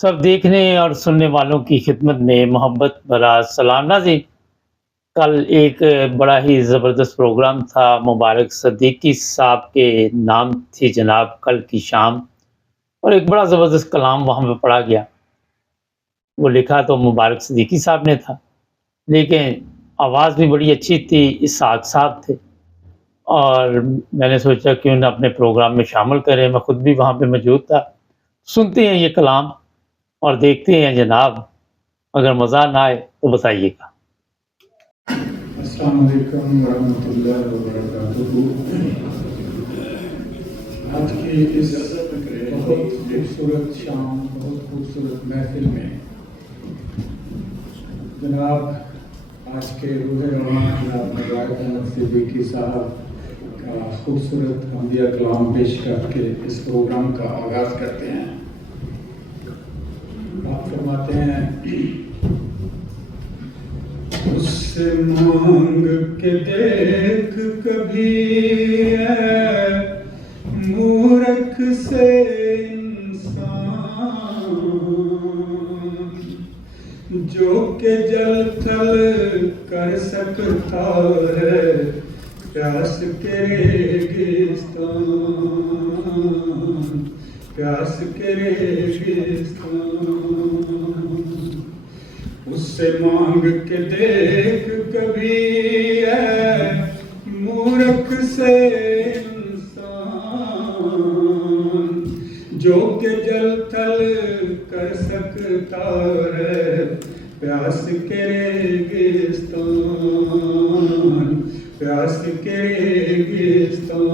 سب دیکھنے اور سننے والوں کی خدمت میں محبت بھرا سلام ناظرین۔ کل ایک بڑا ہی زبردست پروگرام تھا، مبارک صدیقی صاحب کے نام تھی جناب کل کی شام، اور ایک بڑا زبردست کلام وہاں پہ پڑھا گیا۔ وہ لکھا تو مبارک صدیقی صاحب نے تھا، لیکن آواز بھی بڑی اچھی تھی، اسحاق صاحب تھے، اور میں نے سوچا کہ انہیں اپنے پروگرام میں شامل کریں۔ میں خود بھی وہاں پہ موجود تھا۔ سنتے ہیں یہ کلام اور دیکھتے ہیں جناب، اگر مزہ نہ آئے تو بتائیے گا۔ السلام علیکم ورحمۃ اللہ وبرکاتہ۔ آج کی اس بہت خوبصورت شام، بہت خوبصورت محفل میں جناب آج کے روح رواں جناب مبارک احمد صدیقی صاحب کا خوبصورت حمدیہ کلام پیش کر کے اس پروگرام کا آغاز کرتے ہیں۔ آپ فرماتے ہیں، اس سے مانگ کے دیکھ کبھی اے مورکھ سے انسان، جو کہ جل تھل کر سکتا ہے پیاس کے ریگستان، پیاس کے ریگستان۔ اس سے مانگ کے دیکھ کبھی اے مورکھ سے انسان، جو کہ جل تھل کر سکتا ہے پیاس کے ریگستان، پیاس کے ریگستان۔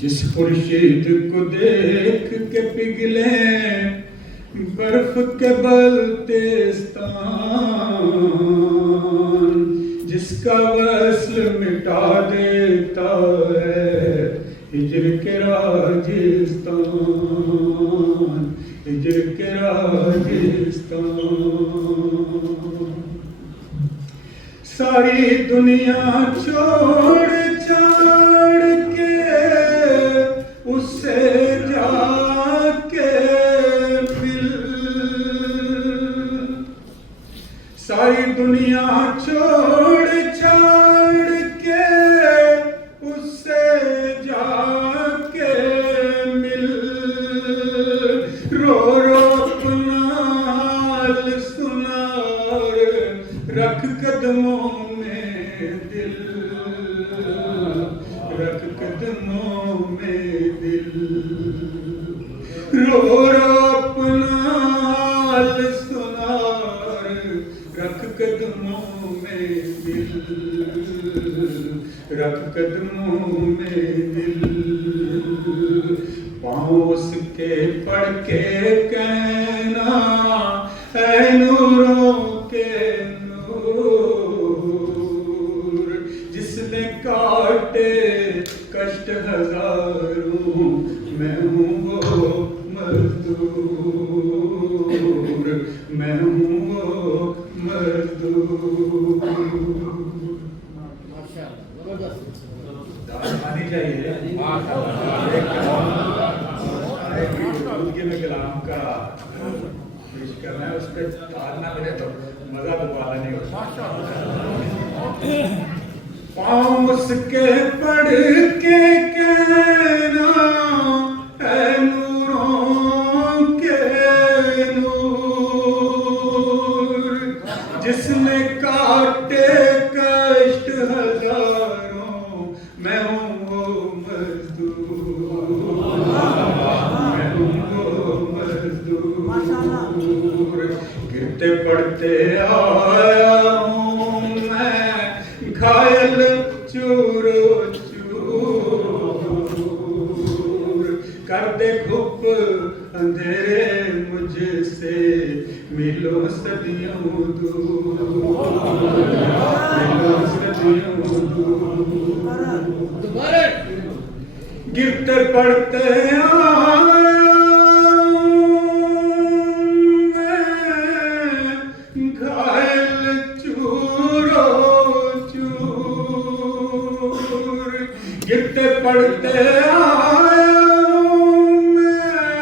جس خورشید کو دیکھ کے پگھلیں برف کے بلتستان، جس کا وصل مٹا دیتا ہے ہجر کے راجستان، ہجر کے راجستان۔ ساری دنیا چھوڑ چھاڑ کے اس سے جا کے مل، ساری دنیا چھوڑ چھاڑ کے اس سے جا کے مل، رو رو اپنا حال سنا رکھ قدموں میں دل، رکھ قدموں میں دل، رو رو اپنا حال سنا رکھ قدموں میں دل، رکھ قدموں میں دل۔ پاؤں اس کے پڑھ کے کہنا اے نوروں کے جس نے کاٹے کشٹ ہزاروں، میں ہوں وہ مزدور، میں ہوں وہ مزدور۔ آنی چاہیے میں کلام کا پیش کرنا ہے، اس پہ تال نہ ملے تو مزہ دوبارہ نہیں ہوتا۔ پاؤں اس کے پڑھ کے کہنا اے نوروں کے نور، جس نے کاٹے کشٹ ہزاروں، میں ہوں وہ مزدور، میں ہوں وہ مزدور۔ گرتے پڑتے آیا ہوں میں گھائل چور چور، کر دے گھپ اندھیرے مجھ سے ملو صدیوں دور، ملو صدیوں دور۔ گرتے پڑتے آیا میں گھائل چورو چور، گرتے پڑتے آیا میں